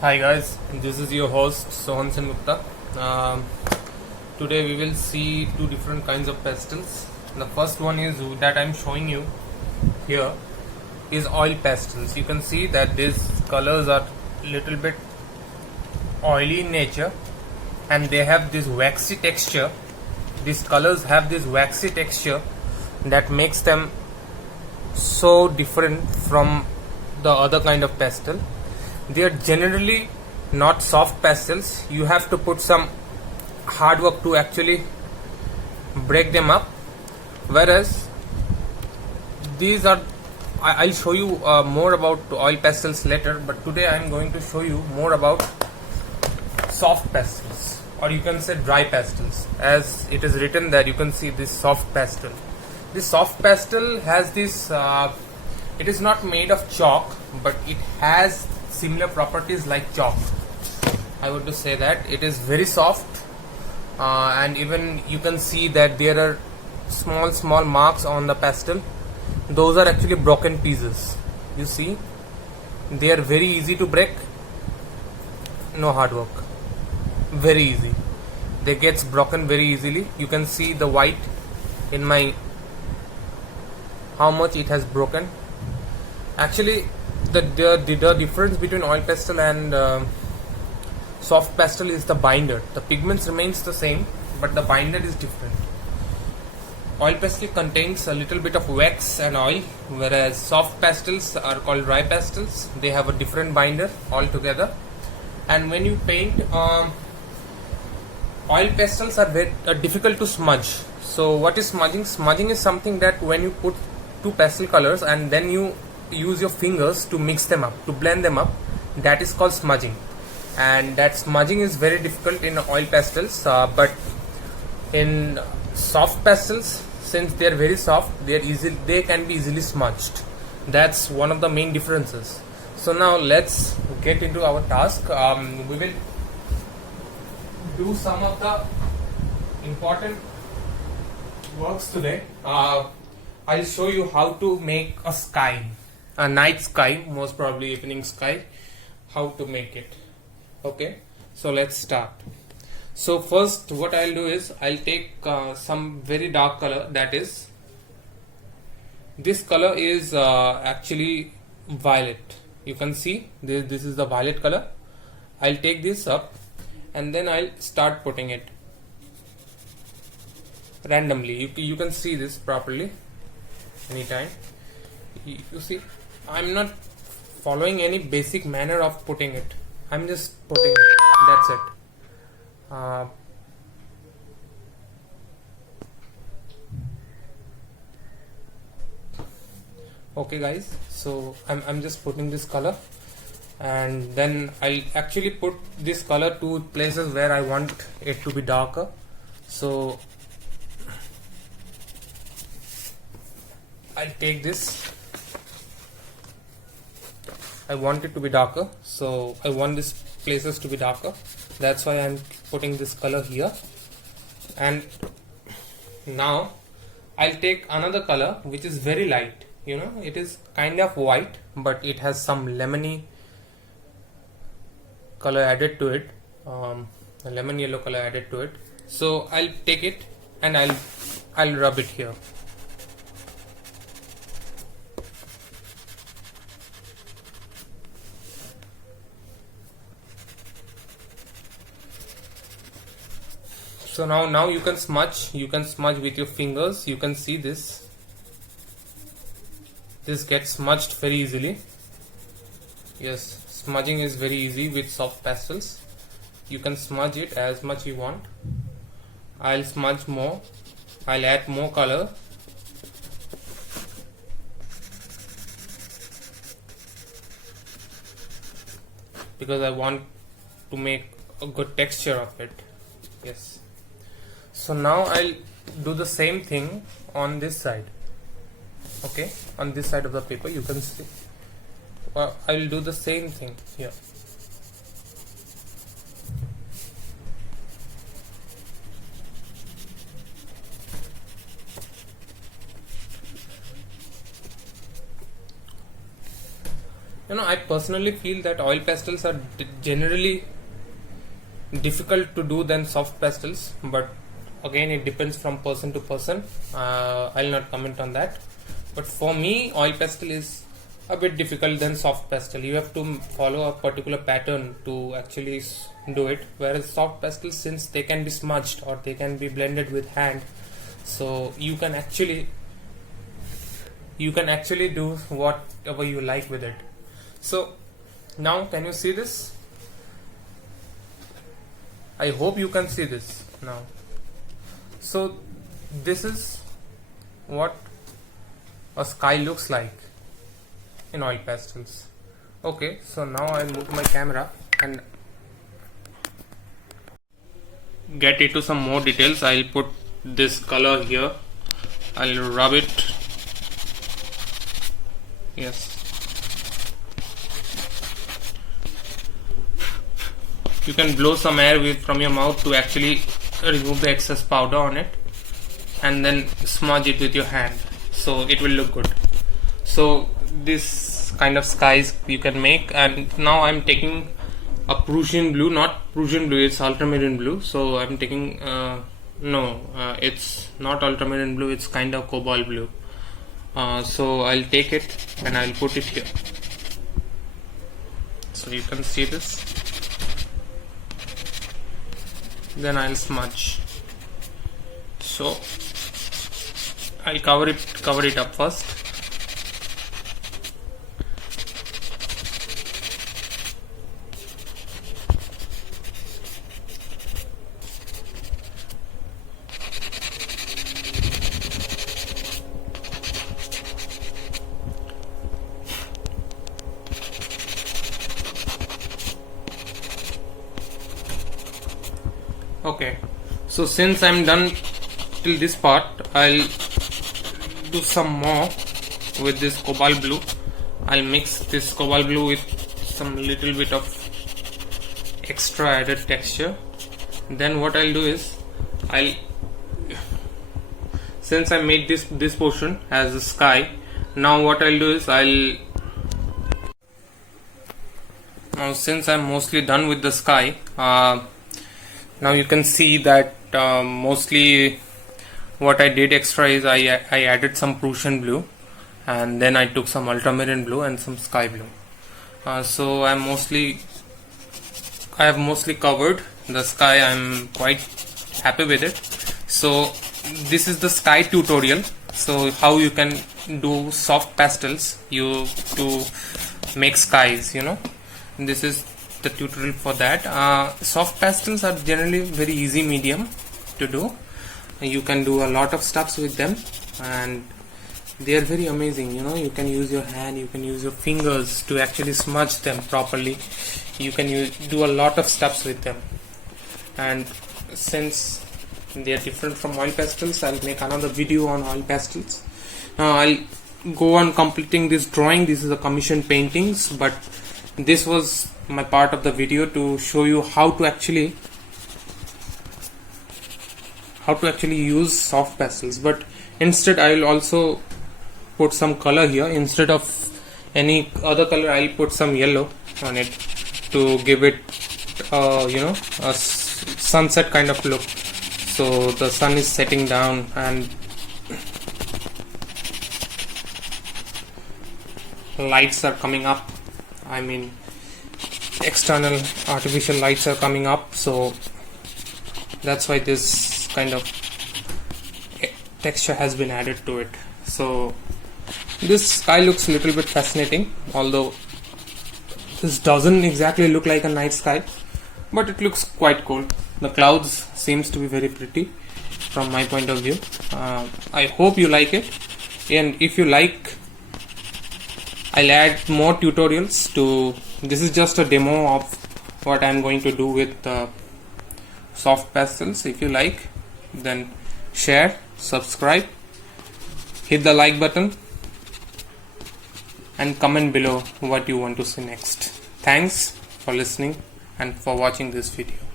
Hi guys, this is your host Sohan Gupta. Um, Today we will see two different kinds of pastels. The first one is that I'm showing you here is oil pastels. You can see that these colors are little bit oily in nature and they have this waxy texture. These colors have this waxy texture that makes them so different from the other kind of pastel. They are generally not soft pastels. You have to put some hard work to actually break them up, whereas these are I'll show you more about oil pastels later, but today I'm going to show you more about soft pastels, or you can say dry pastels. As it is written there, you can see this soft pastel. This soft pastel has this it is not made of chalk, but it has similar properties like chalk. I would say that it is very soft, and even you can see that there are small marks on the pastel. Those are actually broken pieces. You see, they are very easy to break. No hard work, very easy. They gets broken very easily. You can see the white in my how much it has broken. Actually, the difference between oil pastel and soft pastel is the binder. The pigments remains the same, but the binder is different. Oil pastel contains a little bit of wax and oil, whereas soft pastels are called dry pastels. They have a different binder altogether. And when you paint, oil pastels are very difficult to smudge. So what is smudging? Smudging is something that when you put two pastel colors and then you use your fingers to mix them up, to blend them up, that is called smudging. And that smudging is very difficult in oil pastels, but in soft pastels, since they are very soft, they can be easily smudged. That's one of the main differences. So now let's get into our task. We will do some of the important works today. I'll show you how to make a sky, a night sky, most probably evening sky, how to make it. Okay, so let's start. So first what I'll do is I'll take some very dark color, that is, this color is actually violet. You can see this is the violet color. I'll take this up and then I'll start putting it randomly. You can see this properly anytime. You see, I'm not following any basic manner of putting it. I'm just putting it. That's it. Okay guys, so I'm just putting this color, and then I'll actually put this color to places where I want it to be darker. So I'll take this. I want it to be darker, so I want these places to be darker. That's why I'm putting this color here. And now I'll take another color which is very light. You know, it is kind of white, but it has some lemony color added to it, a lemon yellow color added to it. So I'll take it and I'll rub it here. So now you can smudge. You can smudge with your fingers. You can see this. This gets smudged very easily. Yes, smudging is very easy with soft pastels. You can smudge it as much you want. I'll smudge more. I'll add more color. Because I want to make a good texture of it. Yes. So now I'll do the same thing on this side. Okay, on this side of the paper you can see. I'll do the same thing here. I personally feel that oil pastels are generally difficult to do than soft pastels, but again it depends from person to person. I'll not comment on that, but for me oil pastel is a bit difficult than soft pastel. You have to follow a particular pattern to actually do it, whereas soft pastels, since they can be smudged or they can be blended with hand, so you can actually do whatever you like with it. So now can you see this? I hope you can see this now. So this is what a sky looks like in oil pastels. Okay, so now I'll move my camera and get into some more details. I'll put this color here, I'll rub it. Yes, you can blow some air from your mouth to actually remove the excess powder on it, and then smudge it with your hand, so it will look good. So this kind of skies you can make. And now I'm taking a Prussian blue, not Prussian blue, it's ultramarine blue. So I'm taking it's not ultramarine blue, it's kind of cobalt blue. So I'll take it and I'll put it here, so you can see this. Then I'll smudge. So I'll cover it up first. Okay, so since I'm done till this part, I'll do some more with this cobalt blue. I'll mix this cobalt blue with some little bit of extra added texture. Then what I'll do is, since I made this portion as a sky, now what I'll do is now since I'm mostly done with the sky, now you can see that mostly what I did extra is I added some Prussian blue, and then I took some ultramarine blue and some sky blue. So I have mostly covered the sky. I'm quite happy with it. So this is the sky tutorial. So how you can do soft pastels to make skies, this is the tutorial for that. Soft pastels are generally very easy medium to do. You can do a lot of stuffs with them, and they are very amazing. You can use your hand, you can use your fingers to actually smudge them properly. You can do a lot of stuffs with them, and since they are different from oil pastels, I'll make another video on oil pastels. Now I'll go on completing this drawing. This is a commission paintings, but this was my part of the video to show you how to actually use soft pastels. But instead I will also put some color here. Instead of any other color, I'll put some yellow on it to give it a sunset kind of look. So the sun is setting down and lights are coming up. I mean, external artificial lights are coming up, so that's why this kind of texture has been added to it. So this sky looks a little bit fascinating, although this doesn't exactly look like a night sky, but it looks quite cool. The clouds seems to be very pretty from my point of view. I hope you like it, and if you like, I'll add more tutorials to. This is just a demo of what I'm going to do with soft pastels. If you like, then share, subscribe, hit the like button, and comment below what you want to see next. Thanks for listening and for watching this video.